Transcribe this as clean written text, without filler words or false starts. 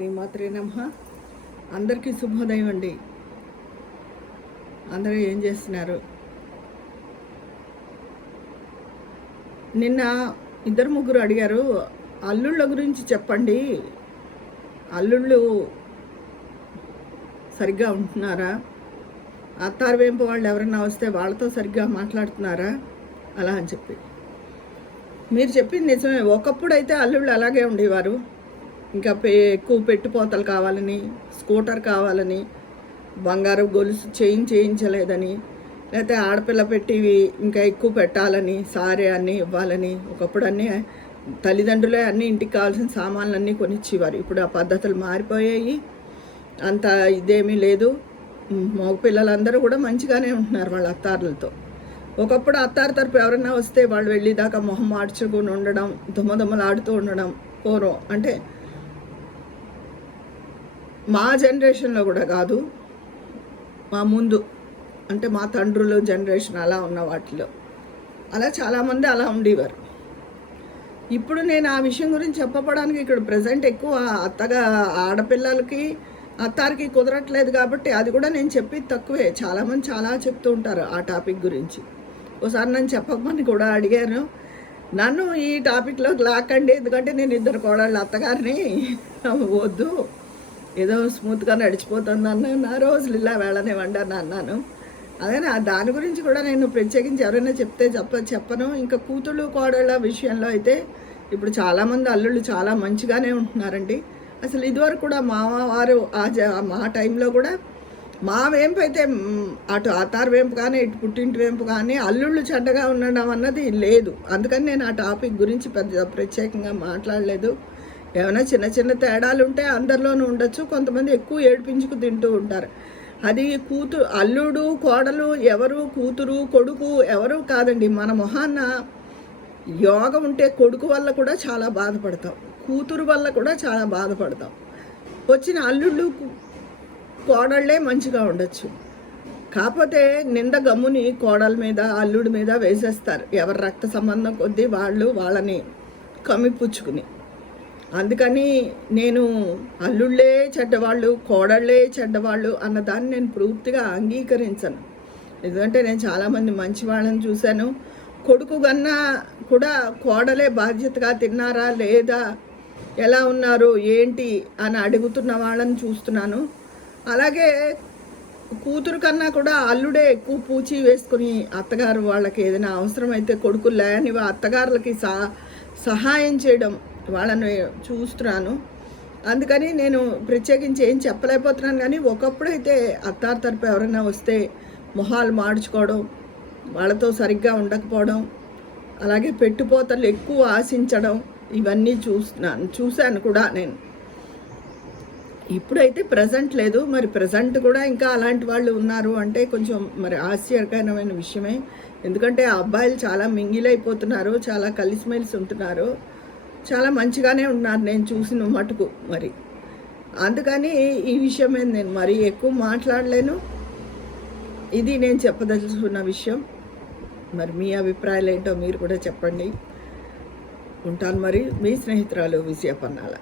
శ్రీమాత్రే నమః. అందరికీ శుభోదయం అండి. అందరూ ఏం చేస్తున్నారు? నిన్న ఇద్దరు ముగ్గురు అడిగారు, అల్లుళ్ళ గురించి చెప్పండి, అల్లుళ్ళు సరిగ్గా ఉంటున్నారా, అత్తారు వేంపు వాళ్ళు ఎవరైనా వస్తే వాళ్ళతో సరిగ్గా మాట్లాడుతున్నారా అలా అని చెప్పి. మీరు చెప్పింది నిజమే. ఒకప్పుడు అయితే అల్లుళ్ళు అలాగే ఉండేవారు. ఇంకా ఎక్కువ పెట్టుపోతలు కావాలని, స్కూటర్ కావాలని, బంగారు గొలుసు చేయించలేదని, లేకపోతే ఆడపిల్ల పెట్టివి ఇంకా ఎక్కువ పెట్టాలని, సారే అన్నీ ఇవ్వాలని. ఒకప్పుడు అన్నీ తల్లిదండ్రులే అన్నీ ఇంటికి కావాల్సిన సామాన్లన్నీ కొనిచ్చేవారు. ఇప్పుడు ఆ పద్ధతులు మారిపోయాయి. అంత ఇదేమీ లేదు. మగపిల్లలందరూ కూడా మంచిగానే ఉంటున్నారు వాళ్ళ అత్తారులతో. ఒకప్పుడు అత్తారు తరపు ఎవరైనా వస్తే వాళ్ళు వెళ్ళేదాకా మొహం మార్చుకుని ఉండడం, దుమ్మదుమ్మలాడుతూ ఉండడం. పూర్వం అంటే మా జనరేషన్లో కూడా కాదు, మా ముందు అంటే మా తండ్రులు జనరేషన్ అలా ఉన్న వాటిలో అలా చాలామంది అలా ఉండేవారు. ఇప్పుడు నేను ఆ విషయం గురించి చెప్పడానికి ఇక్కడ ప్రజెంట్ ఎక్కువ అత్తగా ఆడపిల్లలకి అత్తారికి కుదరట్లేదు కాబట్టి అది కూడా నేను చెప్పేది తక్కువే. చాలామంది చాలా చెప్తూ ఉంటారు ఆ టాపిక్ గురించి. ఒకసారి నన్ను చెప్పమని కూడా అడిగాను. నన్ను ఈ టాపిక్లోకి లాక్కండి, ఎందుకంటే నేను ఇద్దరు కోడళ్ళు అత్తగారిని వద్దు, ఏదో స్మూత్గా నడిచిపోతుంది అన్న నా రోజులు ఇలా వెళ్ళనివ్వండి అని అన్నాను. అదే దాని గురించి కూడా నేను ప్రత్యేకించి ఎవరైనా చెప్తే చెప్పను. ఇంకా కూతుళ్ళు కోడళ్ళ విషయంలో అయితే ఇప్పుడు చాలామంది అల్లుళ్ళు చాలా మంచిగానే ఉంటున్నారండి. అసలు ఇదివరకు కూడా మామవారు మా టైంలో కూడా మా వేంపు అయితే అటు అత్తారు వేంపు కానీ ఇటు పుట్టింటి వేంపు కానీ అల్లుళ్ళు చెడ్డగా ఉండడం అన్నది లేదు. అందుకని నేను ఆ టాపిక్ గురించి పెద్ద ప్రత్యేకంగా మాట్లాడలేదు. ఏమైనా చిన్న చిన్న తేడాలు ఉంటే అందరిలోనూ ఉండొచ్చు. కొంతమంది ఎక్కువ ఏడిపించుకు తింటూ ఉంటారు. అది కూతురు అల్లుడు కోడలు ఎవరు, కూతురు కొడుకు ఎవరు కాదండి. మన మొహాన్న యోగం ఉంటే కొడుకు వల్ల కూడా చాలా బాధపడతాం, కూతురు వల్ల కూడా చాలా బాధపడతాం. వచ్చిన అల్లుళ్ళు కోడళ్ళే మంచిగా ఉండొచ్చు. కాకపోతే నింద గమ్ముని కోడల మీద అల్లుడి మీద వేసేస్తారు. ఎవరి రక్త సంబంధం కొద్దీ వాళ్ళని కమ్మిపుచ్చుకుని. అందుకని నేను అల్లుళ్ళే చెడ్డవాళ్ళు, కోడళ్ళే చెడ్డవాళ్ళు అన్నదాన్ని నేను పూర్తిగా అంగీకరించను. ఎందుకంటే నేను చాలామంది మంచి వాళ్ళని చూశాను. కొడుకు కన్నా కూడా కోడలే బాధ్యతగా తిన్నారా లేదా, ఎలా ఉన్నారు ఏంటి అని అడుగుతున్న వాళ్ళని చూస్తున్నాను. అలాగే కూతురు కన్నా కూడా అల్లుడే ఎక్కువ పూచి వేసుకుని అత్తగారు వాళ్ళకి ఏదైనా అవసరమైతే కొడుకు లేని అత్తగారులకి సహాయం చేయడం వాళ్ళని చూస్తున్నాను. అందుకని నేను ప్రత్యేకించి ఏం చెప్పలేకపోతున్నాను. కానీ ఒకప్పుడైతే అత్తారు తరపు ఎవరైనా వస్తే మొహాలు మార్చుకోవడం, వాళ్ళతో సరిగ్గా ఉండకపోవడం, అలాగే పెట్టుపోతలు ఎక్కువ ఆశించడం, ఇవన్నీ చూశాను కూడా నేను. ఇప్పుడైతే ప్రజెంట్ లేదు. మరి ప్రజెంట్ కూడా ఇంకా అలాంటి వాళ్ళు ఉన్నారు అంటే కొంచెం మరి ఆశ్చర్యకరమైన విషయమే. ఎందుకంటే ఆ అబ్బాయిలు చాలా మింగిలైపోతున్నారు, చాలా కలిసిమెలిసి ఉంటున్నారు, చాలా మంచిగానే ఉన్నారు నేను చూసిన మటుకు. మరి అందుకని ఈ విషయమే నేను మరి ఎక్కువ మాట్లాడలేను. ఇది నేను చెప్పదలుచుకున్న విషయం. మరి మీ అభిప్రాయాలు ఏంటో మీరు కూడా చెప్పండి. ఉంటాను మరి. మీ స్నేహితురాలు విజయ పన్నాల.